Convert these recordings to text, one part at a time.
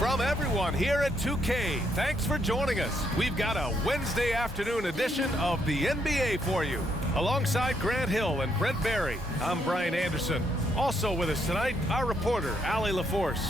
From everyone here at 2K, thanks for joining us. We've got a Wednesday afternoon edition of the NBA for you. Alongside Grant Hill and Brent Barry, I'm Brian Anderson. Also with us tonight, our reporter, Allie LaForce.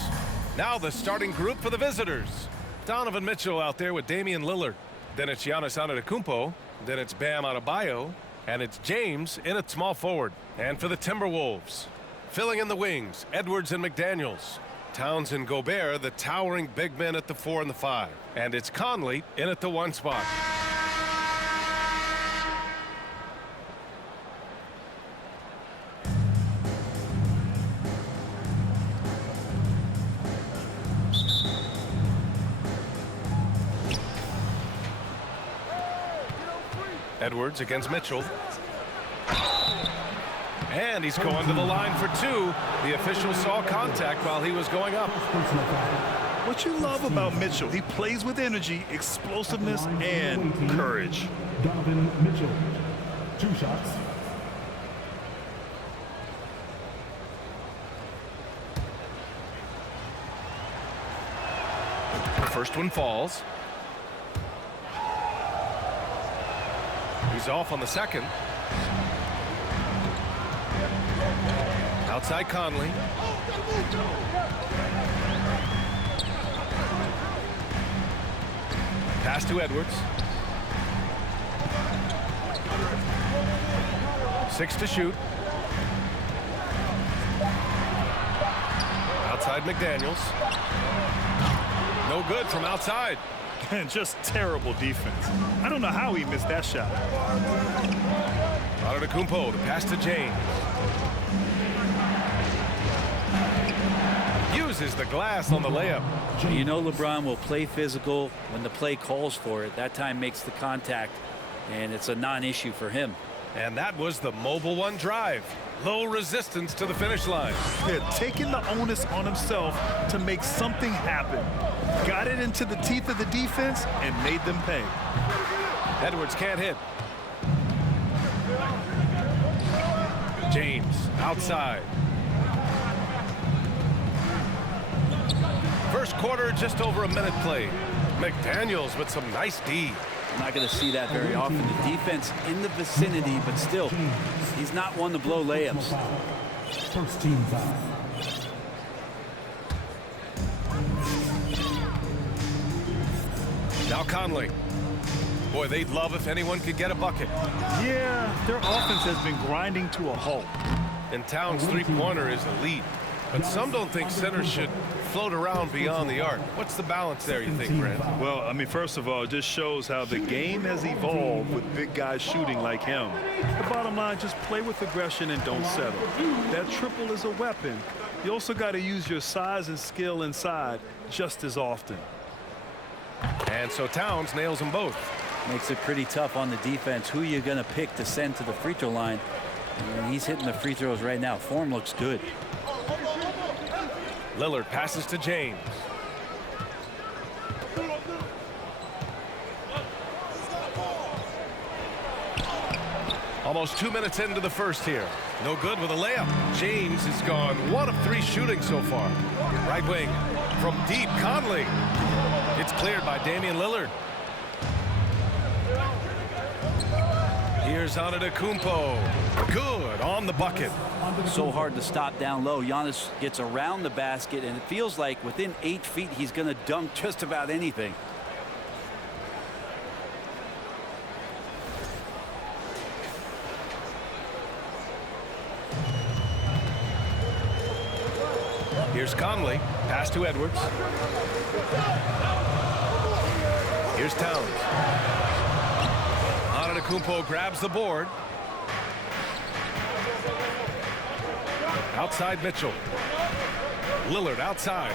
Now the starting group for the visitors. Donovan Mitchell out there with Damian Lillard. Then it's Giannis Antetokounmpo. Then it's Bam Adebayo. And it's James in at small forward. And for the Timberwolves, filling in the wings, Edwards and McDaniels. Towns and Gobert, the towering big men at the 4 and the 5. And it's Conley in at the 1 spot. Edwards against Mitchell. And he's going to the line for 2. The official saw contact while he was going up. What you love about Mitchell, he plays with energy, explosiveness, and courage. Donovan Mitchell, 2 shots. The first one falls. He's off on the second. Outside Conley. Pass to Edwards. 6 to shoot. Outside McDaniels. No good from outside. And just terrible defense. I don't know how he missed that shot. Antetokounmpo, the pass to James. Uses the glass on the layup. You know LeBron will play physical when the play calls for it. That time makes the contact, and it's a non-issue for him. And that was the Mobile One drive. Low resistance to the finish line. They're taking the onus on himself to make something happen. Got it into the teeth of the defense and made them pay. Edwards can't hit. James outside. First quarter, just over a minute played. McDaniels with some nice D. I'm not going to see that very often. The defense in the vicinity, but still, he's not one to blow layups. First team foul. Now Conley. Boy, they'd love if anyone could get a bucket. Yeah, their offense has been grinding to a halt. And Towns' three-pointer is elite. But some don't think centers should float around beyond the arc. What's the balance there, you think, Brent? Well, I mean, first of all, it just shows how the game has evolved with big guys shooting like him. The bottom line, just play with aggression and don't settle. That triple is a weapon. You also got to use your size and skill inside just as often. And so Towns nails them both. Makes it pretty tough on the defense. Who you going to pick to send to the free throw line? And he's hitting the free throws right now. Form looks good. Lillard passes to James. Almost 2 minutes into the first here. No good with a layup. James has gone 1 of 3 shooting so far. Right wing from deep, Conley. It's cleared by Damian Lillard. Here's Antetokounmpo. Good on the bucket. So hard to stop down low. Giannis gets around the basket, and it feels like within 8 feet he's going to dunk just about anything. Here's Conley. Pass to Edwards. Here's Towns. Antetokounmpo grabs the board. Outside Mitchell. Lillard outside.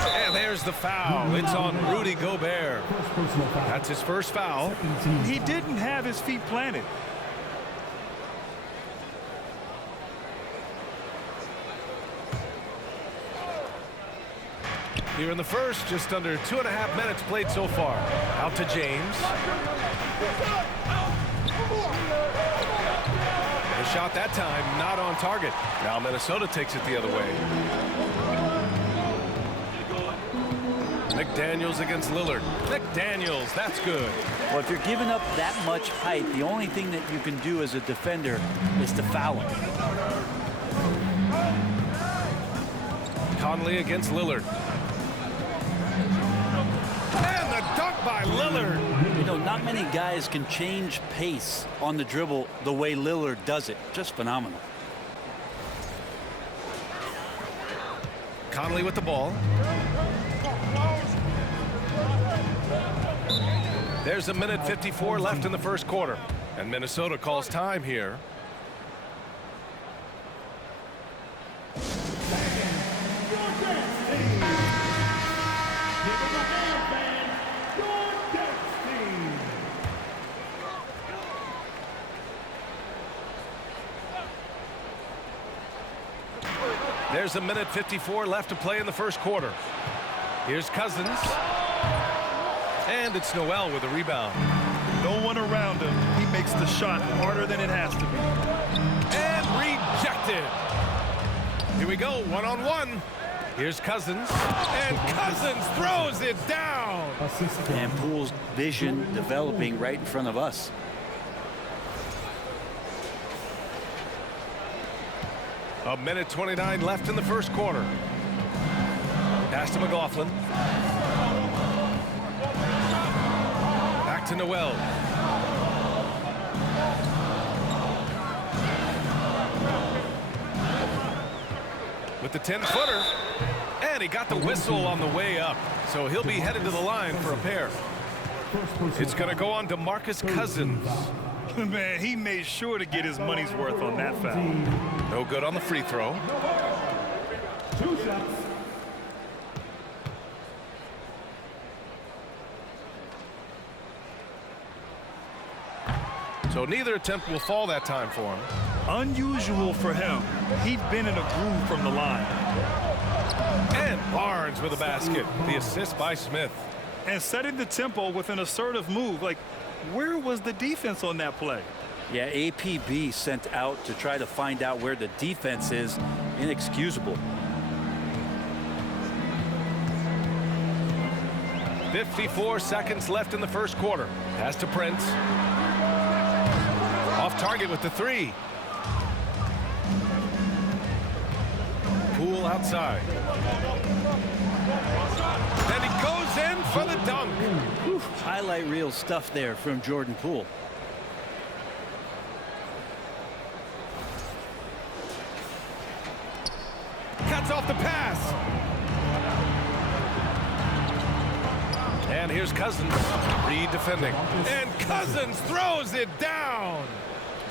And there's the foul. It's on Rudy Gobert. That's his first foul. He didn't have his feet planted. Here in the first, just under 2.5 minutes played so far. Out to James. The shot that time not on target. Now Minnesota takes it the other way. McDaniels against Lillard. McDaniels, that's good. Well, if you're giving up that much height, the only thing that you can do as a defender is to foul him. Conley against Lillard. And the dunk by Lillard. You know, not many guys can change pace on the dribble the way Lillard does it. Just phenomenal. Conley with the ball. There's a minute 54 left in the first quarter. And Minnesota calls time here. There's a minute 54 left to play in the first quarter. Here's Cousins. And it's Noel with a rebound. No one around him. He makes the shot harder than it has to be. And rejected. Here we go, one-on-one. Here's Cousins. And Cousins throws it down. And Poole's vision developing right in front of us. A minute 29 left in the first quarter. Pass to McLaughlin. Back to Noel. With the 10-footer. And he got the whistle on the way up. So he'll be headed to the line for a pair. It's going to go on to DeMarcus Cousins. Man, he made sure to get his money's worth on that foul. No good on the free throw. 2 shots. So neither attempt will fall that time for him. Unusual for him. He'd been in a groove from the line. And Barnes with a basket. The assist by Smith. And setting the tempo with an assertive move. Like, where was the defense on that play? Yeah, APB sent out to try to find out where the defense is. Inexcusable. 54 seconds left in the first quarter. Pass to Prince. Off target with the three. Poole outside. And he goes in for the dunk. Whew, highlight reel stuff there from Jordan Poole. Cuts off the pass. And here's Cousins. Reed defending. And Cousins throws it down.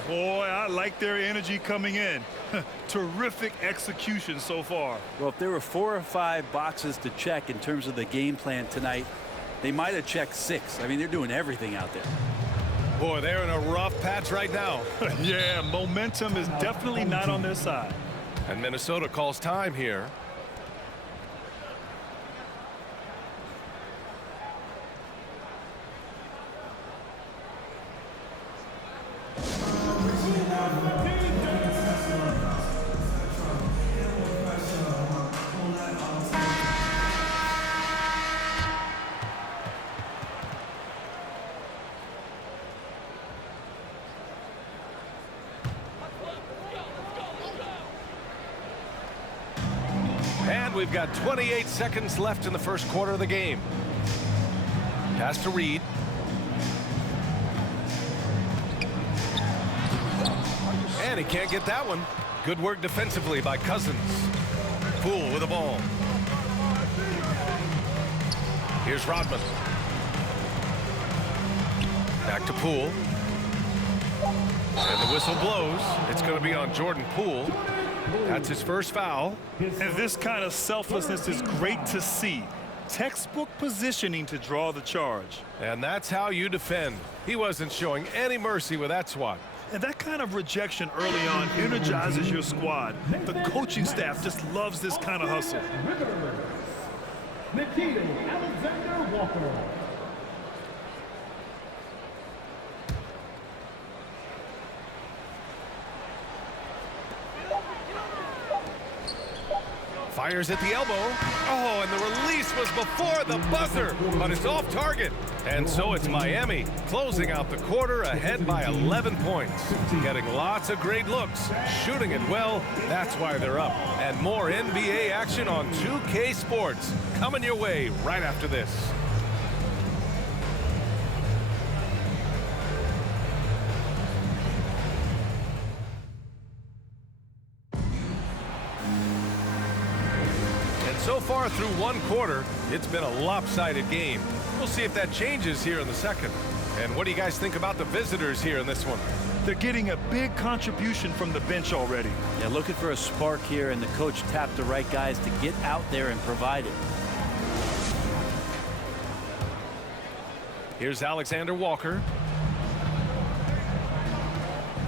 Boy, I like their energy coming in. Terrific execution so far. Well, if there were 4 or 5 boxes to check in terms of the game plan tonight, they might have checked 6. I mean, they're doing everything out there. Boy, they're in a rough patch right now. Yeah, momentum is definitely not on their side. And Minnesota calls time here. And we've got 28 seconds left in the first quarter of the game. Pass to Reed. And he can't get that one. Good work defensively by Cousins. Poole with the ball. Here's Rodman. Back to Poole. And the whistle blows. It's going to be on Jordan Poole. That's his first foul. And this kind of selflessness is great to see. Textbook positioning to draw the charge. And that's how you defend. He wasn't showing any mercy with that swat. And that kind of rejection early on energizes your squad. The coaching staff just loves this kind of hustle. Nikita Alexander Walker. Fires at the elbow. Oh, and the release was before the buzzer, but it's off target. And so it's Miami closing out the quarter ahead by 11 points. Getting lots of great looks, shooting it well. That's why they're up. And more NBA action on 2K Sports coming your way right after this. So far through one quarter, it's been a lopsided game. We'll see if that changes here in the second. And what do you guys think about the visitors here in this one? They're getting a big contribution from the bench already. Yeah, looking for a spark here, and the coach tapped the right guys to get out there and provide it. Here's Alexander Walker.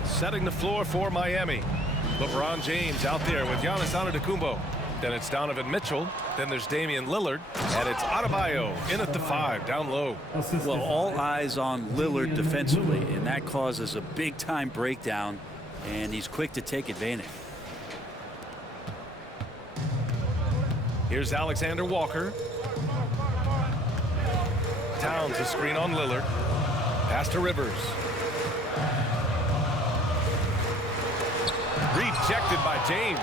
Setting the floor for Miami. LeBron James out there with Giannis Antetokounmpo. Then it's Donovan Mitchell. Then there's Damian Lillard. And it's Adebayo in at the 5, down low. Well, all eyes on Lillard defensively, and that causes a big-time breakdown, and he's quick to take advantage. Here's Alexander Walker. Towns a screen on Lillard. Pass to Rivers. Rejected by James.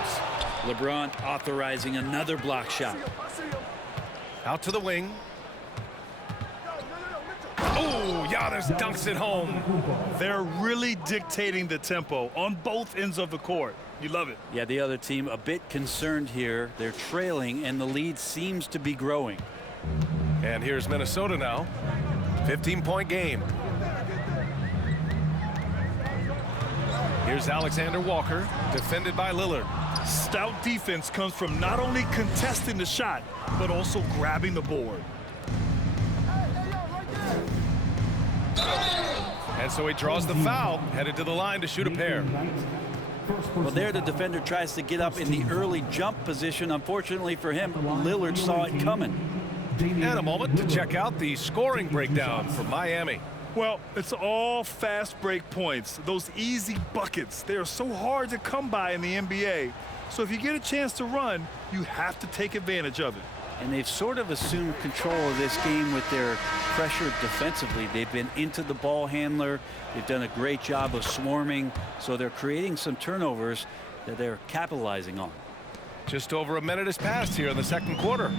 LeBron authorizing another block shot. Out to the wing. Oh, Giannis dunks it home. They're really dictating the tempo on both ends of the court. You love it. Yeah, the other team a bit concerned here. They're trailing, and the lead seems to be growing. And here's Minnesota now. 15-point game. Here's Alexander Walker, defended by Lillard. Stout defense comes from not only contesting the shot, but also grabbing the board. And so he draws the foul, headed to the line to shoot a pair. Well, there the defender tries to get up in the early jump position. Unfortunately for him, Lillard saw it coming. And a moment to check out the scoring breakdown for Miami. Well, it's all fast break points. Those easy buckets, they are so hard to come by in the NBA. So if you get a chance to run, you have to take advantage of it. And they've sort of assumed control of this game with their pressure defensively. They've been into the ball handler. They've done a great job of swarming. So they're creating some turnovers that they're capitalizing on. Just over a minute has passed here in the second quarter.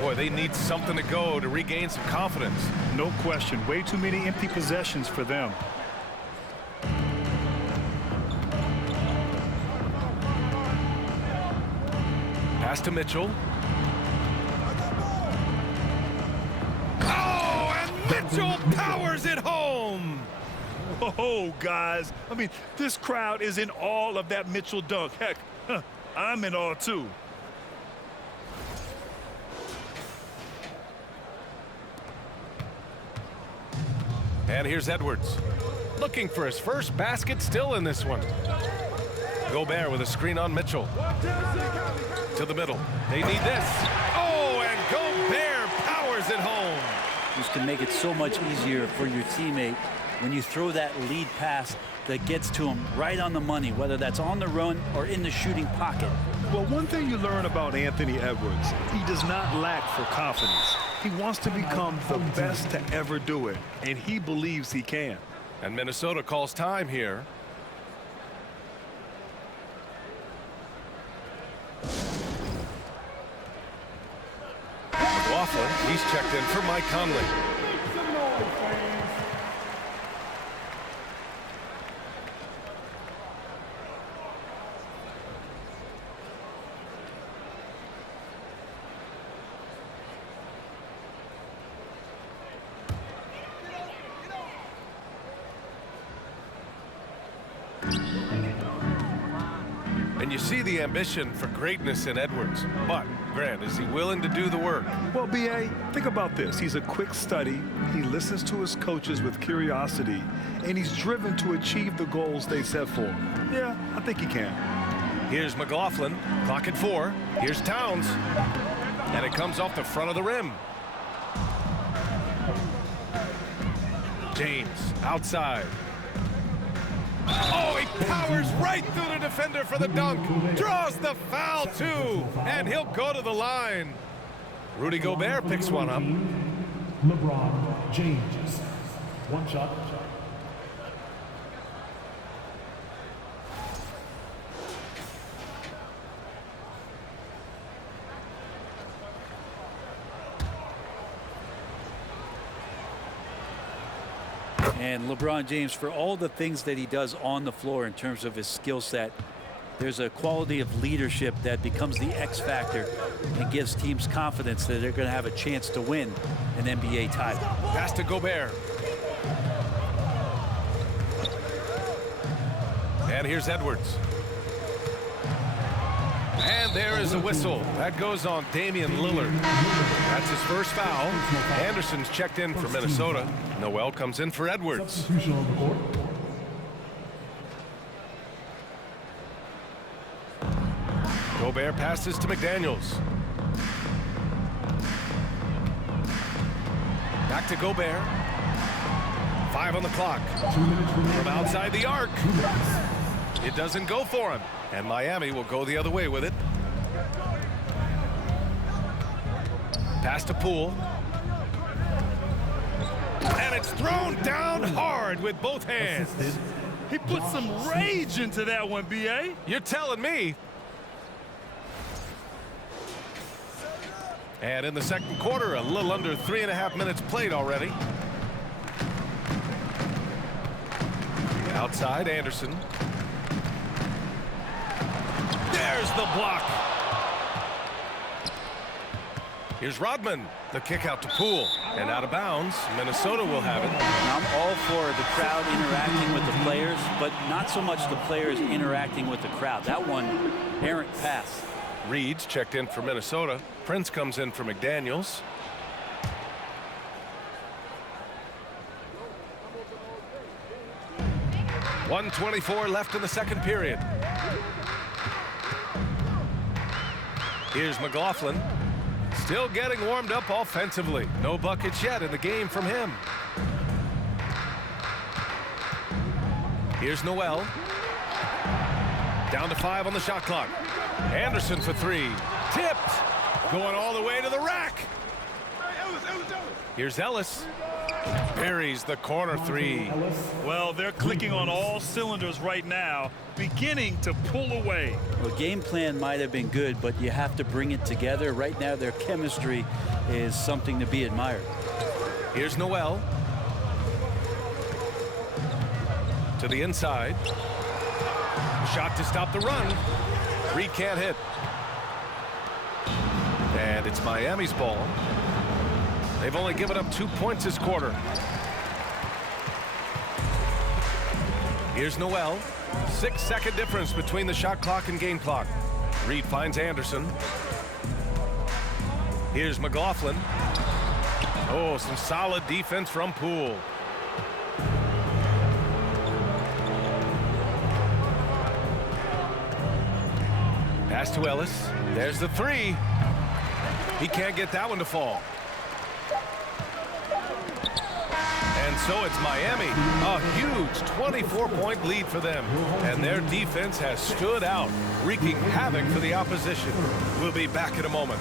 Boy, they need something to go to regain some confidence. No question. Way too many empty possessions for them. Pass to Mitchell. Oh, and Mitchell powers it home. Oh, guys. I mean, this crowd is in awe of that Mitchell dunk. Heck, I'm in awe, too. And here's Edwards. Looking for his first basket still in this one. Gobert with a screen on Mitchell. To the middle. They need this. Oh, and Gobert powers it home. This can make it so much easier for your teammate when you throw that lead pass that gets to him right on the money, whether that's on the run or in the shooting pocket. Well, one thing you learn about Anthony Edwards, he does not lack for confidence. He wants to become the best to ever do it, and he believes he can. And Minnesota calls time here. McLaughlin, he's checked in for Mike Conley. And you see the ambition for greatness in Edwards. But, Grant, is he willing to do the work? Well, B.A., think about this. He's a quick study. He listens to his coaches with curiosity, and he's driven to achieve the goals they set for him. Yeah, I think he can. Here's McLaughlin. Clock at 4. Here's Towns. And it comes off the front of the rim. James, outside. Oh, he powers right through the defender for the dunk. Draws the the foul, too. And he'll go to the line. Rudy Gobert picks one up. LeBron James. One shot. And LeBron James, for all the things that he does on the floor in terms of his skill set, there's a quality of leadership that becomes the X factor and gives teams confidence that they're going to have a chance to win an NBA title. Pass to Gobert. And here's Edwards. And there is a whistle. That goes on Damian Lillard. That's his first foul. Anderson's checked in for Minnesota. Noel comes in for Edwards. Substitution on the court. Gobert passes to McDaniels. Back to Gobert. 5 on the clock. 2 minutes remaining. From outside the arc. It doesn't go for him. And Miami will go the other way with it. Pass to Poole. And it's thrown down hard with both hands. He put some rage into that one, B.A. You're telling me. And in the second quarter, a little under 3.5 minutes played already. Outside, Anderson. There's the block. Here's Rodman. The kick out to Poole. And out of bounds. Minnesota will have it. I'm all for the crowd interacting with the players, but not so much the players interacting with the crowd. That one, errant pass. Reed's checked in for Minnesota. Prince comes in for McDaniels. .124 left in the second period. Here's McLaughlin. Still getting warmed up offensively. No buckets yet in the game from him. Here's Noel. Down to 5 on the shot clock. Anderson for 3. Tipped. Going all the way to the rack. Here's Ellis. Buries the corner 3. Well, they're clicking on all cylinders right now, beginning to pull away. Well, game plan might have been good, but you have to bring it together. Right now, their chemistry is something to be admired. Here's Noel. To the inside. Shot to stop the run. Reed can't hit. And it's Miami's ball. They've only given up 2 points this quarter. Here's Noel. 6-second difference between the shot clock and game clock. Reed finds Anderson. Here's McLaughlin. Oh, some solid defense from Poole. Pass to Ellis. There's the 3. He can't get that one to fall. And so it's Miami. A huge 24-point lead for them. And their defense has stood out, wreaking havoc for the opposition. We'll be back in a moment.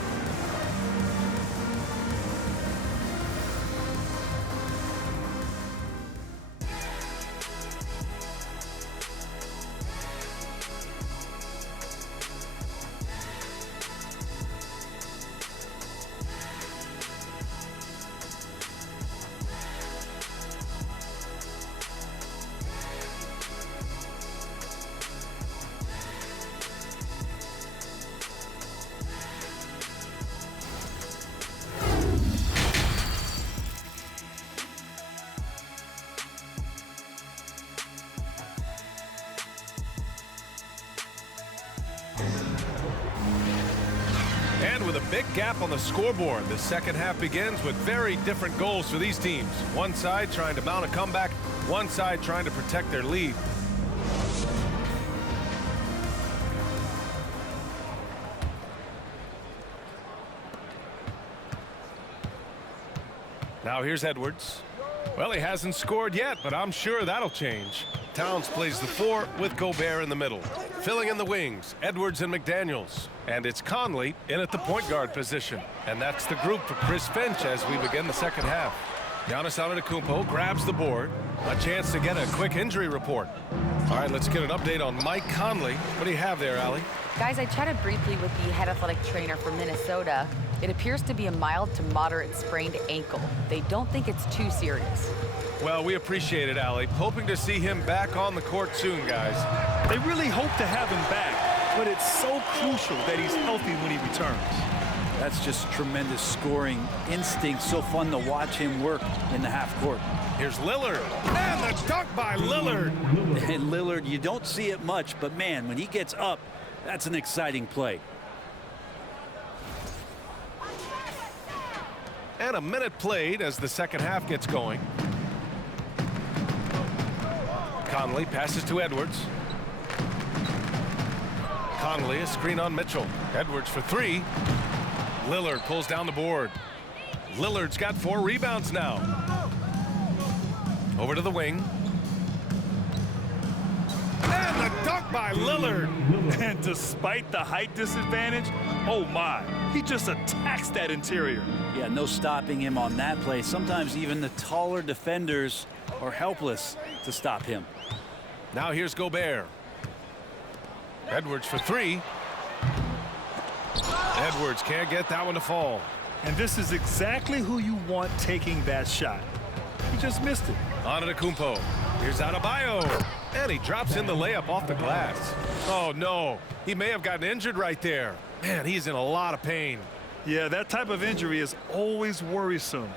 And with a big gap on the scoreboard, the second half begins with very different goals for these teams. One side trying to mount a comeback, one side trying to protect their lead. Now here's Edwards. Well, he hasn't scored yet, but I'm sure that'll change. Towns plays the 4 with Gobert in the middle. Filling in the wings, Edwards and McDaniels. And it's Conley in at the point guard position. And that's the group for Chris Finch as we begin the second half. Giannis Antetokounmpo grabs the board. A chance to get a quick injury report. All right, let's get an update on Mike Conley. What do you have there, Allie? Guys, I chatted briefly with the head athletic trainer for Minnesota. It appears to be a mild to moderate sprained ankle. They don't think it's too serious. Well, we appreciate it, Allie. Hoping to see him back on the court soon, guys. They really hope to have him back, but it's so crucial that he's healthy when he returns. That's just tremendous scoring instinct. So fun to watch him work in the half court. Here's Lillard. And the dunk by Lillard. And Lillard, you don't see it much, but man, when he gets up, that's an exciting play. And a minute played as the second half gets going. Conley passes to Edwards. Conley, a screen on Mitchell. Edwards for three. Lillard pulls down the board. Lillard's got 4 rebounds now. Over to the wing. And the dunk by Lillard. And despite the height disadvantage, oh my, he just attacks that interior. Yeah, no stopping him on that play. Sometimes even the taller defenders are helpless to stop him. Now here's Gobert. Edwards for three. Edwards can't get that one to fall. And this is exactly who you want taking that shot. He just missed it. Antetokounmpo. Here's Adebayo. And he drops in the layup off the glass. Oh, no. He may have gotten injured right there. Man, he's in a lot of pain. Yeah, that type of injury is always worrisome.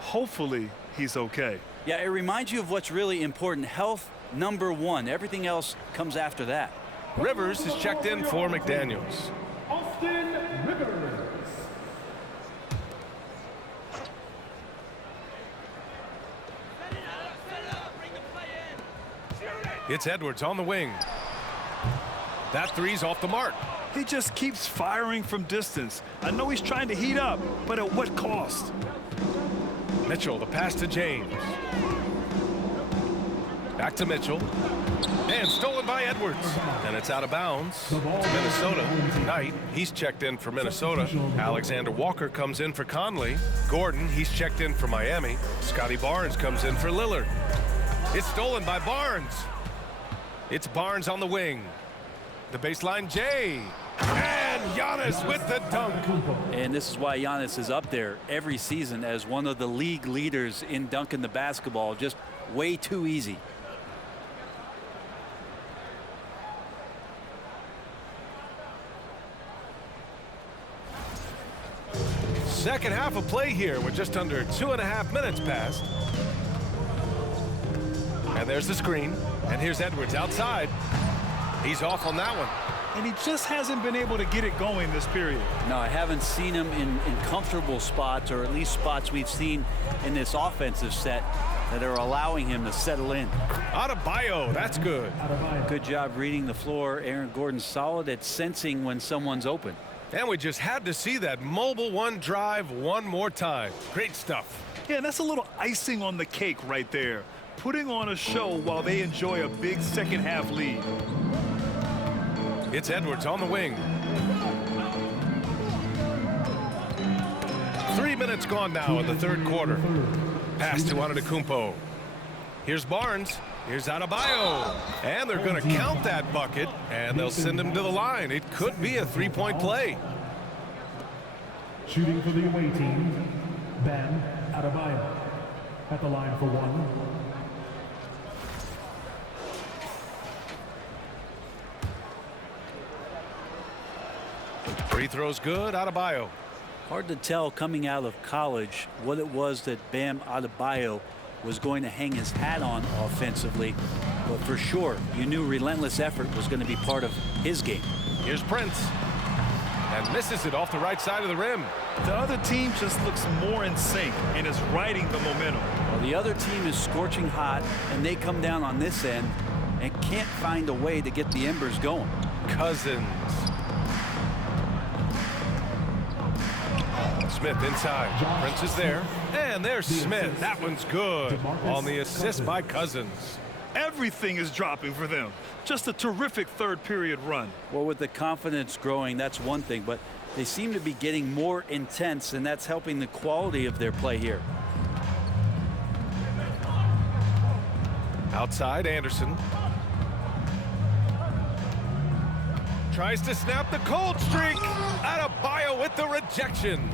Hopefully, he's okay. Yeah, it reminds you of what's really important. Health, number one. Everything else comes after that. Rivers is checked in for McDaniels. Austin Rivers. It's Edwards on the wing. That three's off the mark. He just keeps firing from distance. I know he's trying to heat up, but at what cost? Mitchell, the pass to James. Back to Mitchell. And stolen by Edwards. And it's out of bounds to Minnesota. Knight, he's checked in for Minnesota. Alexander Walker comes in for Conley. Gordon, he's checked in for Miami. Scotty Barnes comes in for Lillard. It's stolen by Barnes. It's Barnes on the wing. The baseline J. And Giannis with the dunk. And this is why Giannis is up there every season as one of the league leaders in dunking the basketball. Just way too easy. Second half of play here with just under 2.5 minutes passed. And there's the screen. And here's Edwards outside. He's off on that one. And he just hasn't been able to get it going this period. No, I haven't seen him in comfortable spots, or at least spots we've seen in this offensive set that are allowing him to settle in. Adebayo, that's good. Good job reading the floor. Aaron Gordon's solid at sensing when someone's open. And we just had to see that mobile one drive one more time. Great stuff. Yeah, that's a little icing on the cake right there. Putting on a show while they enjoy a big second half lead. It's Edwards on the wing. 3 minutes gone now in the third quarter. Pass to Antetokounmpo. Here's Barnes. Here's Adebayo. And they're going to count that bucket, and they'll send him to the line. It could be a three-point play. Shooting for the away team, Bam Adebayo. At the line for one. Free throw's good. Adebayo. Hard to tell coming out of college what it was that Bam Adebayo was going to hang his hat on offensively. But for sure, you knew relentless effort was going to be part of his game. Here's Prince. And misses it off the right side of the rim. The other team just looks more in sync and is riding the momentum. Well, the other team is scorching hot, and they come down on this end and can't find a way to get the embers going. Cousins. Smith inside. Prince is there. And there's Smith. That one's good. On the assist by Cousins. Everything is dropping for them. Just a terrific third period run. Well, with the confidence growing, that's one thing, but they seem to be getting more intense, and that's helping the quality of their play here. Outside, Anderson. Tries to snap the cold streak. Adebayo with the rejection.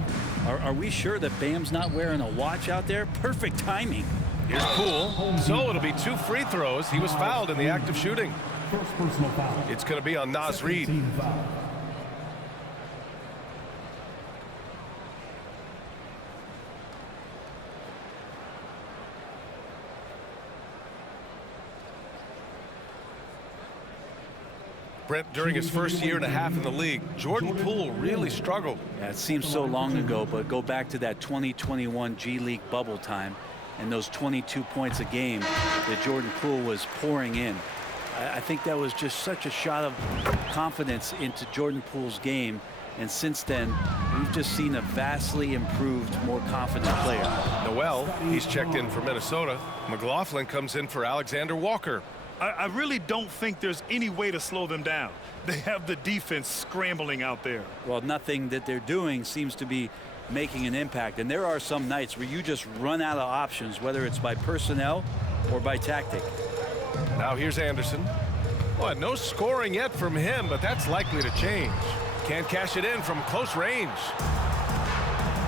Are we sure that Bam's not wearing a watch out there? Perfect timing. Here's Poole. So it'll be 2 free throws. He was fouled in the act of shooting. First personal foul. It's going to be on Naz Reid. Team foul. Brent, during his first year and a half in the league, Jordan Poole really struggled. Yeah, it seems so long ago, but go back to that 2021 G League bubble time and those 22 points a game that Jordan Poole was pouring in. I think that was just such a shot of confidence into Jordan Poole's game. And since then, we've just seen a vastly improved, more confident player. Noel, he's checked in for Minnesota. McLaughlin comes in for Alexander Walker. I really don't think there's any way to slow them down. They have the defense scrambling out there. Well, nothing that they're doing seems to be making an impact. And there are some nights where you just run out of options, whether it's by personnel or by tactic. Now here's Anderson. Well, no scoring yet from him, but that's likely to change. Can't cash it in from close range.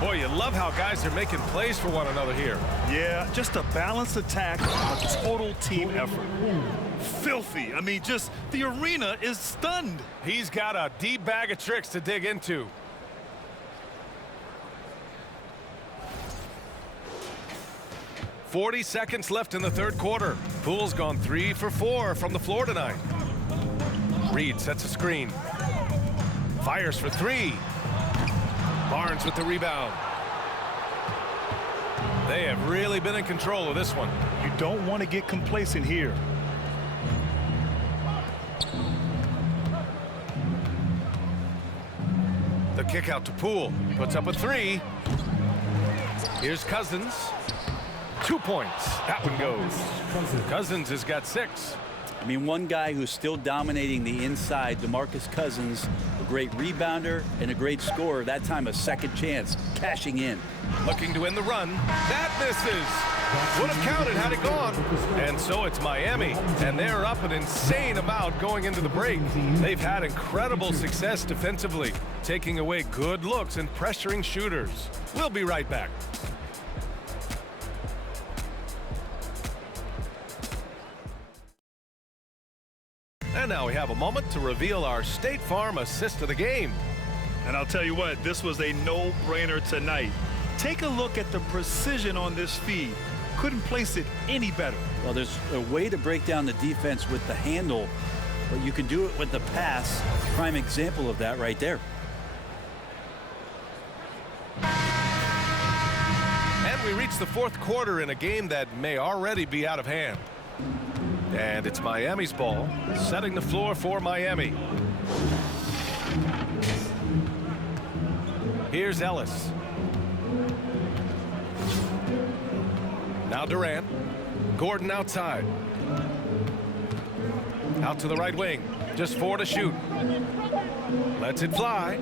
Boy, you love how guys are making plays for one another here. Yeah, just a balanced attack, a total team effort. Filthy. I mean, just the arena is stunned. He's got a deep bag of tricks to dig into. "40 seconds left in the third quarter. Poole's gone 3 for 4 from the floor tonight. Reid sets a screen. Fires for 3. Barnes with the rebound. They have really been in control of this one. You don't want to get complacent here. The kick out to Poole. Puts up a 3. Here's Cousins. 2 points. That one goes. Cousins has got 6. I mean, one guy who's still dominating the inside, DeMarcus Cousins, a great rebounder and a great scorer. That time a second chance, cashing in. Looking to win the run. That misses. Would have counted had it gone. And so it's Miami, and they're up an insane amount going into the break. They've had incredible success defensively, taking away good looks and pressuring shooters. We'll be right back. And now we have a moment to reveal our State Farm assist of the game. And I'll tell you what, this was a no-brainer tonight. Take a look at the precision on this feed. Couldn't place it any better. Well, there's a way to break down the defense with the handle, but you can do it with the pass. Prime example of that right there. And we reach the fourth quarter in a game that may already be out of hand. And it's Miami's ball, setting the floor for Miami. Here's Ellis. Now Durant. Gordon outside. Out to the right wing. Just 4 to shoot. Lets it fly.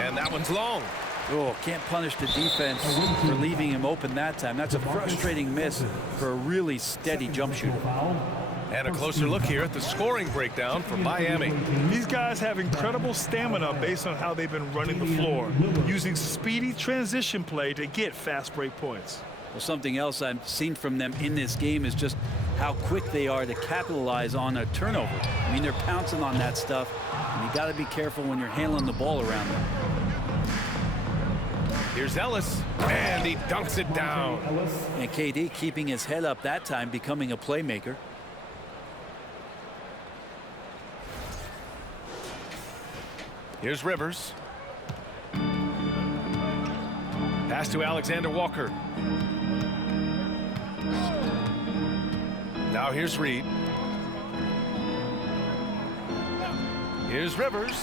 And that one's long. Oh, can't punish the defense for leaving him open that time. That's a frustrating miss for a really steady jump shooter. And a closer look here at the scoring breakdown for Miami. These guys have incredible stamina based on how they've been running the floor, using speedy transition play to get fast break points. Well, something else I've seen from them in this game is just how quick they are to capitalize on a turnover. I mean, they're pouncing on that stuff, and you got to be careful when you're handling the ball around them. Here's Ellis, and he dunks it down. And KD keeping his head up that time, becoming a playmaker. Here's Rivers. Pass to Alexander Walker. Now here's Reid. Here's Rivers.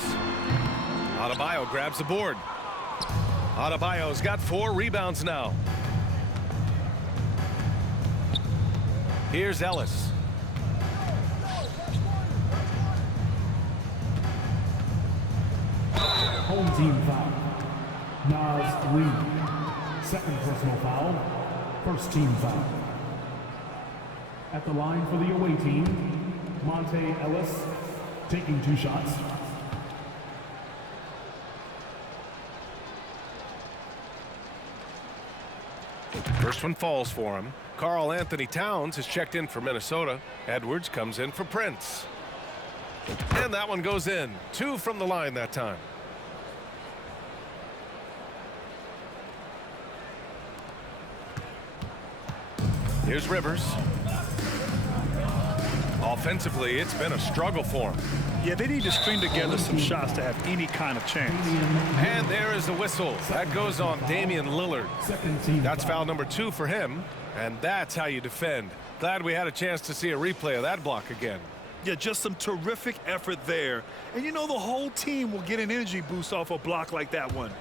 Adebayo grabs the board. Adebayo's got 4 rebounds now. Here's Ellis. Home team foul. Nas Lee. Second personal foul. First team foul. At the line for the away team, Monte Ellis taking 2 shots. First one falls for him. Karl Anthony Towns has checked in for Minnesota. Edwards comes in for Prince. And that one goes in. 2 from the line that time. Here's Rivers. Offensively, it's been a struggle for him. Yeah, they need to string together some shots to have any kind of chance. And there is the whistle. That goes on Damian Lillard. Second team That's foul. foul number 2 for him. And that's how you defend. Glad we had a chance to see a replay of that block again. Yeah, just some terrific effort there. And you know the whole team will get an energy boost off a block like that one.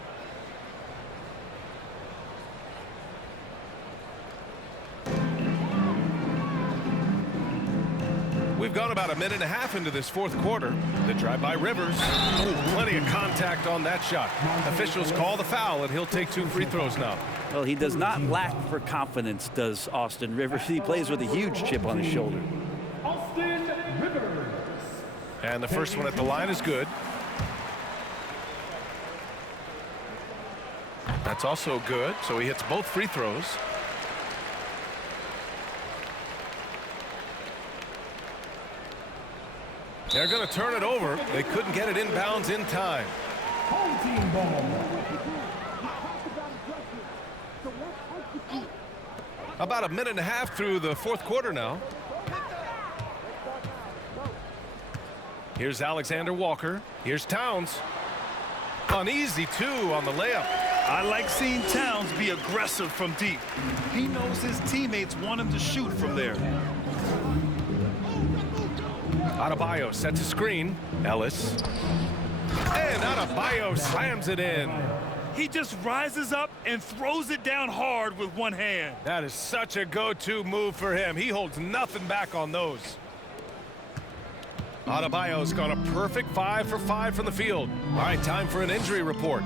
We've gone about a minute and a half into this fourth quarter. The drive by Rivers. Oh, plenty of contact on that shot. Officials call the foul, and he'll take 2 free throws now. Well, he does not lack for confidence, does Austin Rivers. He plays with a huge chip on his shoulder. Austin Rivers. And the first one at the line is good. That's also good, so he hits both free throws. They're going to turn it over. They couldn't get it inbounds in time. Home team ball. About a minute and a half through the fourth quarter now. Here's Alexander Walker. Here's Towns. An easy 2 on the layup. I like seeing Towns be aggressive from deep. He knows his teammates want him to shoot from there. Adebayo sets a screen. Ellis. And Adebayo slams it in. He just rises up and throws it down hard with one hand. That is such a go-to move for him. He holds nothing back on those. Adebayo's got a perfect 5 for 5 from the field. All right, time for an injury report.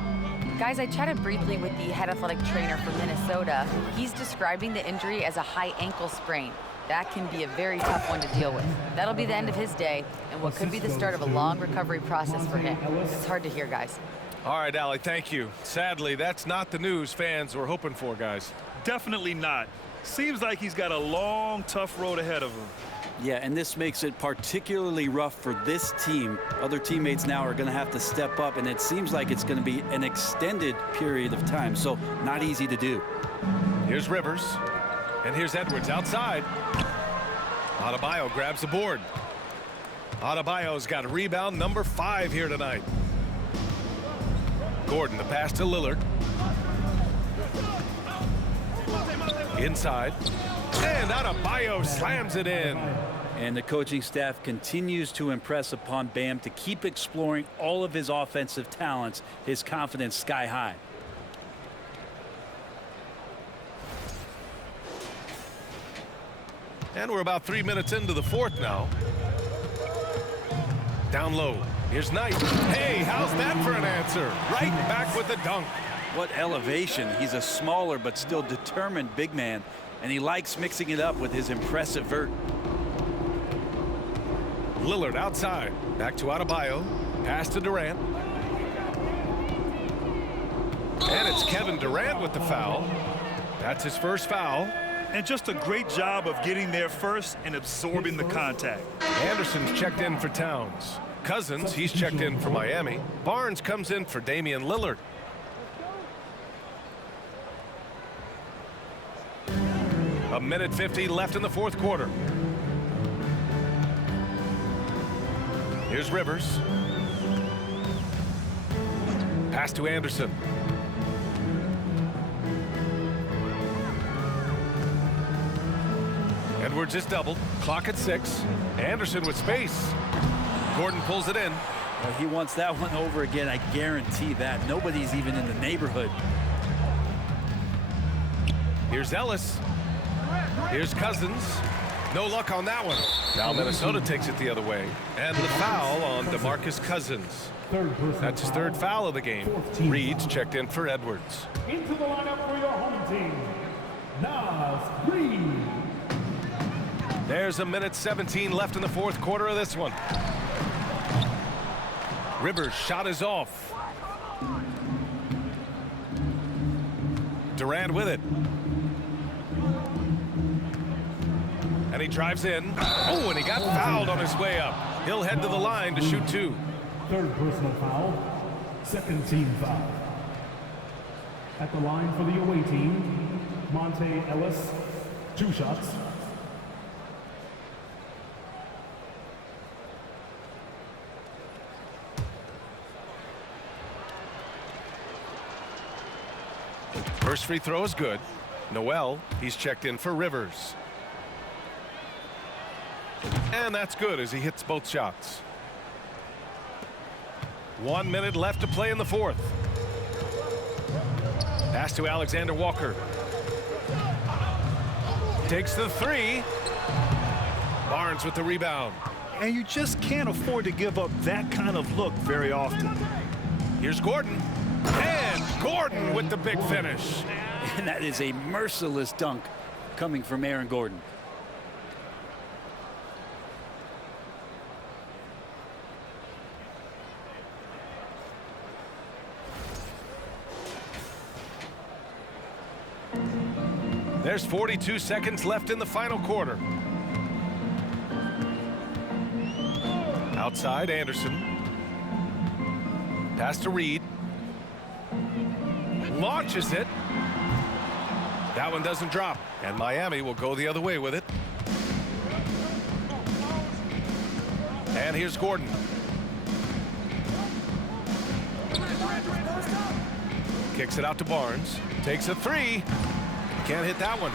Guys, I chatted briefly with the head athletic trainer for Minnesota. He's describing the injury as a high ankle sprain. That can be a very tough one to deal with. That'll be the end of his day, and what could be the start of a long recovery process for him. It's hard to hear, guys. All right, Allie, thank you. Sadly, that's not the news fans were hoping for, guys. Definitely not. Seems like he's got a long, tough road ahead of him. Yeah, and this makes it particularly rough for this team. Other teammates now are going to have to step up, and it seems like it's going to be an extended period of time, so not easy to do. Here's Rivers, and here's Edwards outside. Adebayo grabs the board. Adebayo's got a rebound number 5 here tonight. Gordon, the pass to Lillard. Inside. And Adebayo slams it in. And the coaching staff continues to impress upon Bam to keep exploring all of his offensive talents, his confidence sky high. And we're about 3 minutes into the fourth now. Down low. Here's Knight. Hey, how's that for an answer? Right back with the dunk. What elevation. He's a smaller but still determined big man, and he likes mixing it up with his impressive vert. Lillard outside. Back to Adebayo. Pass to Durant. And it's Kevin Durant with the foul. That's his first foul. And just a great job of getting there first and absorbing the contact. Anderson's checked in for Towns. Cousins, he's checked in for Miami. Barnes comes in for Damian Lillard. A minute 50 left in the fourth quarter. Here's Rivers. Pass to Anderson. Edwards is doubled. Clock at 6. Anderson with space. Gordon pulls it in. Well, he wants that one over again. I guarantee that. Nobody's even in the neighborhood. Here's Ellis. Here's Cousins. No luck on that one. Now Minnesota takes it the other way. And the foul on DeMarcus Cousins. Third personal That's his third foul of the game. Reed's checked in for Edwards. Into the lineup for your home team, Naz Reid. There's a minute 17 left in the fourth quarter of this one. Rivers' shot is off. Durant with it. And he drives in. Oh, and he got fouled on his way up. He'll head to the line to shoot two. Third personal foul, second team foul. At the line for the away team, Monte Ellis, 2 shots. First free throw is good. Noel, he's checked in for Rivers. And that's good as he hits both shots. 1 minute left to play in the fourth. Pass to Alexander Walker. Takes the three. Barnes with the rebound. And you just can't afford to give up that kind of look very often. Here's Gordon. And Gordon with the big finish. And that is a merciless dunk coming from Aaron Gordon. There's 42 seconds left in the final quarter. Outside, Anderson. Pass to Reed. Launches it. That one doesn't drop. And Miami will go the other way with it. And here's Gordon. Kicks it out to Barnes. Takes a three. Can't hit that one.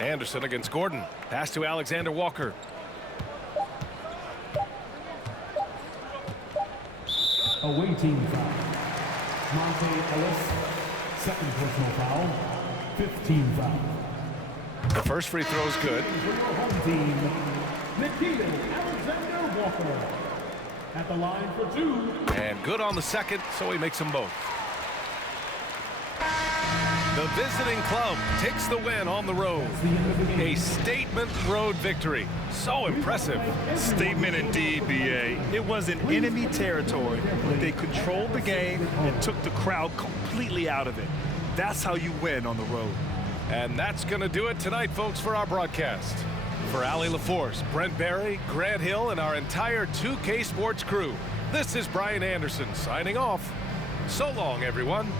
Anderson against Gordon. Pass to Alexander Walker. Away team foul. Monte Ellis, second personal foul, 15 foul. The first free throw is good. For your home team, Nikita Alexander Walker. At the line for 2. And good on the second, so he makes them both. The visiting club takes the win on the road. A statement road victory. So impressive. Statement indeed, B.A. It was in enemy territory, but they controlled the game and took the crowd completely out of it. That's how you win on the road. And that's going to do it tonight, folks, for our broadcast. For Allie LaForce, Brent Barry, Grant Hill, and our entire 2K Sports crew, this is Brian Anderson signing off. So long, everyone.